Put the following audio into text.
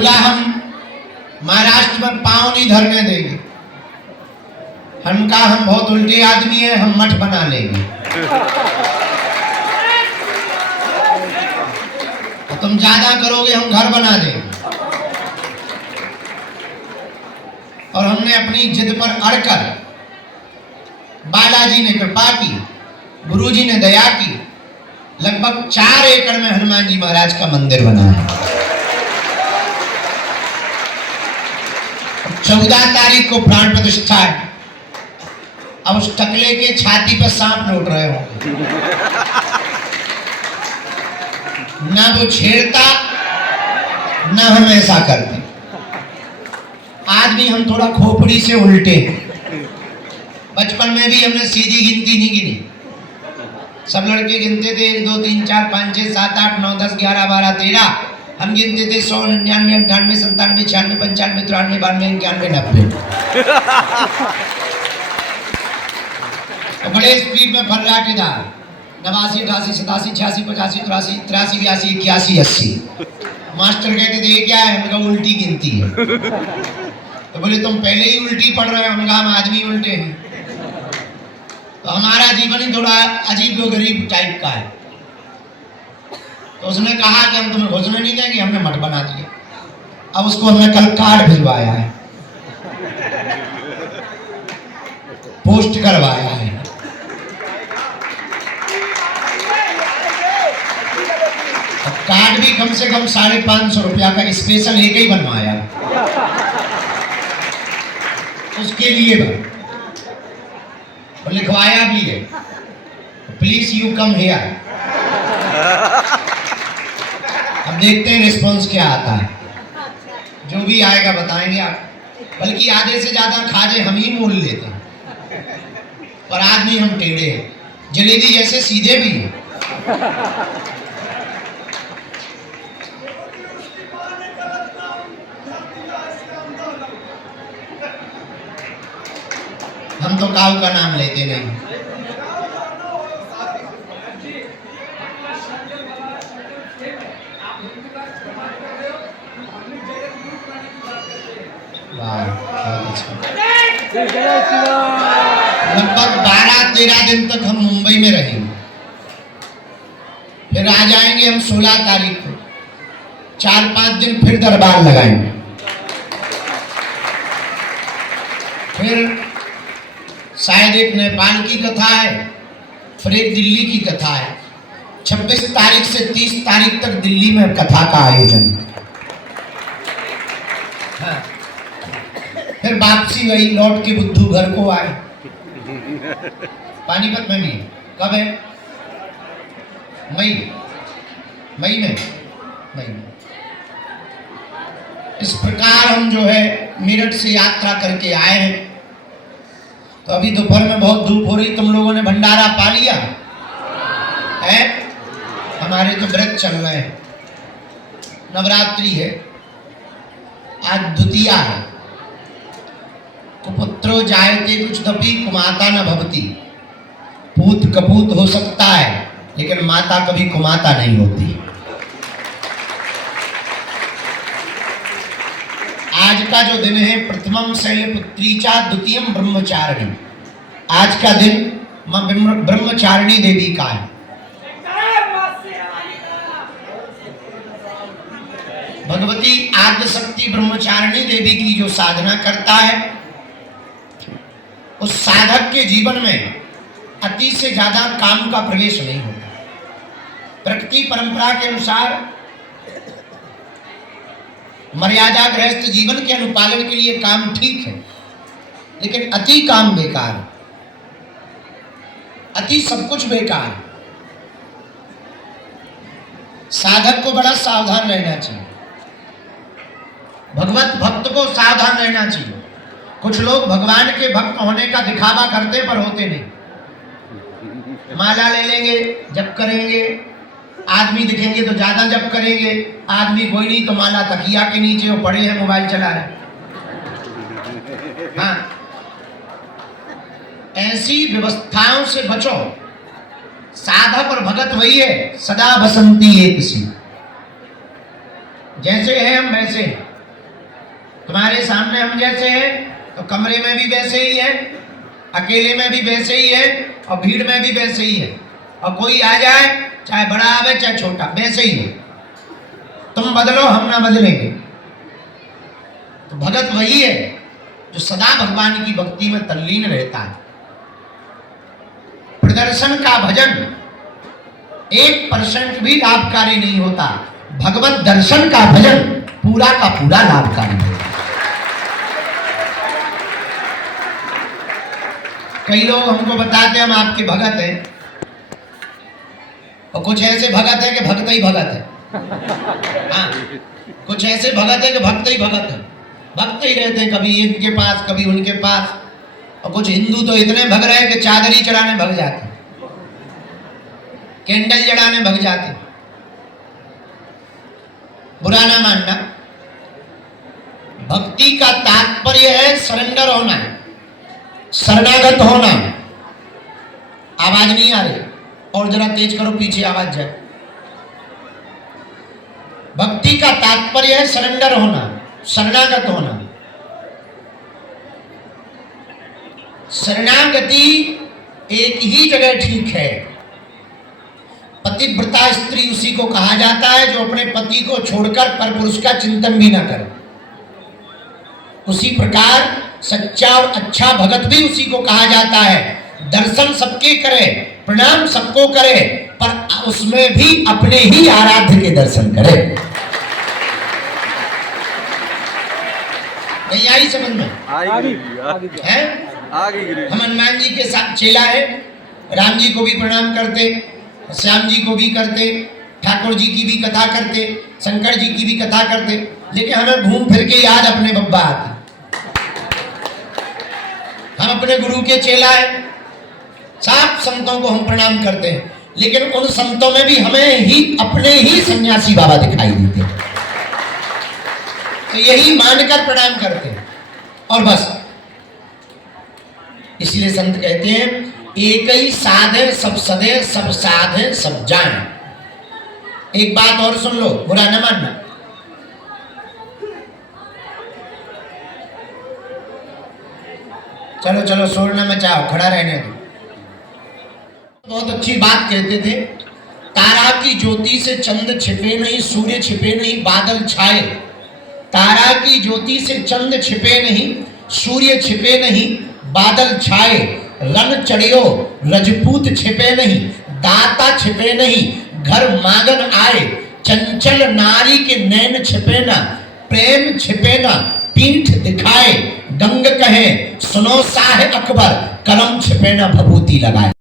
बोला हम महाराष्ट्र में पांव नहीं धरने देंगे। हम कहा हम बहुत उल्टे आदमी हैं, हम मठ बना लेंगे। तो तुम ज्यादा करोगे हम घर बना देंगे। और हमने अपनी जिद पर अड़कर बालाजी ने कृपा की, गुरुजी ने दया की, लगभग 4 एकड़ में हनुमान जी महाराज का मंदिर बना है। 14 तारीख को प्राण प्रतिष्ठा है। अब उस टकले के छाती पर सांप लौट रहे हो, ना वो छेड़ता ना हम ऐसा करते। आदमी हम थोड़ा खोपड़ी से उल्टे। बचपन में भी हमने सीधी गिनती नहीं गिनी। सब लड़के गिनते थे 1 2 3 4 5 6 7 8 9 10 11 12 13। हम गिनते थे 100 99 98 97 96 95 93 92 91 90। तो बड़े स्पीड में फर्राटेदार 89 88 87 86 85 83 83 82 81 80। मास्टर कहते थे ये क्या है? हमने कहा उल्टी गिनती है। तो बोले तुम पहले ही उल्टी पढ़ रहे हो। हम कहा हम आदमी उल्टे हैं। तो हमारा जीवन ही थोड़ा अजीब व गरीब टाइप का है। तो उसने कहा कि हम तुम्हें घुसने नहीं देंगे, हमने मठ बना दिया। अब उसको हमने कल कार्ड भिजवाया है, पोस्ट करवाया है। कार्ड भी कम से कम 550 रुपया का स्पेशल एक ही बनवाया उसके लिए और लिखवाया भी है, प्लीज यू कम हियर। अब देखते हैं रिस्पॉन्स क्या आता है। जो भी आएगा बताएंगे आप। बल्कि आधे से ज्यादा खाजे हम ही मोल लेते हैं और आदमी हम टेढ़े हैं, जलेबी जैसे सीधे भी हैं। हम तो काऊ का नाम लेते नहीं। लगभग 12-13 दिन तक हम मुंबई में रहेंगे। फिर आ जाएंगे हम 16 तारीख को। 4-5 दिन फिर दरबार लगाएंगे। फिर शायद एक नेपाल की कथा है, फिर एक दिल्ली की कथा है। 26 तारीख से 30 तारीख तक दिल्ली में कथा का आयोजन। हाँ। फिर वापसी वही लौट के बुद्धू घर को आए। पानीपत में भी कब है? मई में। इस प्रकार हम जो है मेरठ से यात्रा करके आए हैं। तो अभी दोपहर में बहुत धूप हो रही। तुम लोगों ने भंडारा पा लिया है? हमारे तो व्रत चल रहे हैं, नवरात्रि है, आज द्वितीया है। कुपुत्रो जायते कुछ तपी कुमाता न भवती। पूत कपूत हो सकता है लेकिन माता कभी कुमाता नहीं होती। आज का जो दिन है प्रथमम शैलपुत्री चा द्वितीयम ब्रह्मचारिणी। आज का दिन मां ब्रह्मचारिणी देवी का है। भगवती आद्य शक्ति ब्रह्मचारिणी देवी की जो साधना करता है उस साधक के जीवन में अति से ज्यादा काम का प्रवेश नहीं होता। प्रकृति परंपरा के अनुसार मर्यादा गृहस्थ जीवन के अनुपालन के लिए काम ठीक है, लेकिन अति काम बेकार है। अति सब कुछ बेकार है। साधक को बड़ा सावधान रहना चाहिए। भगवत भक्त को सावधान रहना चाहिए। कुछ लोग भगवान के भक्त होने का दिखावा करते पर होते नहीं। माला ले लेंगे, जप करेंगे, आदमी दिखेंगे तो ज्यादा जप करेंगे, आदमी कोई नहीं तो माला तकिया के नीचे वो पड़े हैं, मोबाइल चला रहे। हाँ, ऐसी व्यवस्थाओं से बचो। साधक और भगत वही है, सदा बसंती एक सी। जैसे हैं हम वैसे हैं। तुम्हारे सामने हम जैसे हैं तो कमरे में भी वैसे ही है, अकेले में भी वैसे ही है और भीड़ में भी वैसे ही है। और कोई आ जाए चाहे बड़ा आवे चाहे छोटा, वैसे ही है। तुम बदलो हम ना बदलेंगे। तो भगत वही है जो सदा भगवान की भक्ति में तल्लीन रहता है। प्रदर्शन का भजन 1% भी लाभकारी नहीं होता, भगवत दर्शन का भजन पूरा का पूरा लाभकारी होता। कई लोग हमको बताते हैं हम आपके भगत हैं, और कुछ ऐसे भगत है कि भक्त ही भगत है। हाँ, कुछ ऐसे भगत है कि भक्त ही भगत है, भक्त ही रहते हैं, कभी इनके पास कभी उनके पास। और कुछ हिंदू तो इतने भग रहे हैं कि चादरी चढ़ाने भग जाते, कैंडल जलाने भग जाते। बुरा ना मानना, भक्ति का तात्पर्य है सरेंडर होना, शरणागत होना। आवाज नहीं आ रही, और जरा तेज करो, पीछे आवाज जाए। भक्ति का तात्पर्य है सरेंडर होना, शरणागत होना। शरणागति एक ही जगह ठीक है। पतिव्रता स्त्री उसी को कहा जाता है जो अपने पति को छोड़कर परपुरुष का चिंतन भी ना करे। उसी प्रकार सच्चा और अच्छा भगत भी उसी को कहा जाता है। दर्शन सबके करे, प्रणाम सबको करे, पर उसमें भी अपने ही आराध्य के दर्शन करे। नहीं आई समझ में? हम हनुमान जी के साथ चेला है, राम जी को भी प्रणाम करते, श्याम जी को भी करते, ठाकुर जी की भी कथा करते, शंकर जी की भी कथा करते, लेकिन हमें घूम फिर के याद अपने बब्बा आते। हम अपने गुरु के चेला है, सब संतों को हम प्रणाम करते हैं, लेकिन उन संतों में भी हमें ही अपने ही सन्यासी बाबा दिखाई देते हैं। तो यही मानकर प्रणाम करते हैं और बस। इसलिए संत कहते हैं एक ही साध है सब सदे, सब साध है सब जान। एक बात और सुन लो, बुरा न मानना। चलो चलो शोर न मचाओ, खड़ा रहने दो। बहुत अच्छी बात कहते थे, तारा की ज्योति से चंद छिपे नहीं, सूर्य छिपे नहीं, बादल छाए। तारा की ज्योति से चंद छिपे नहीं, सूर्य छिपे नहीं, बादल छाए। रण चढ़ियो रजपूत छिपे नहीं, दाता छिपे नहीं, घर मांगन आए। चंचल नारी के नैन छिपे ना, प्रेम छिपे ना, पीठ दिखाए। गंग कहे सुनो साहे अकबर, कलम छिपे ना, भभूति लगाए।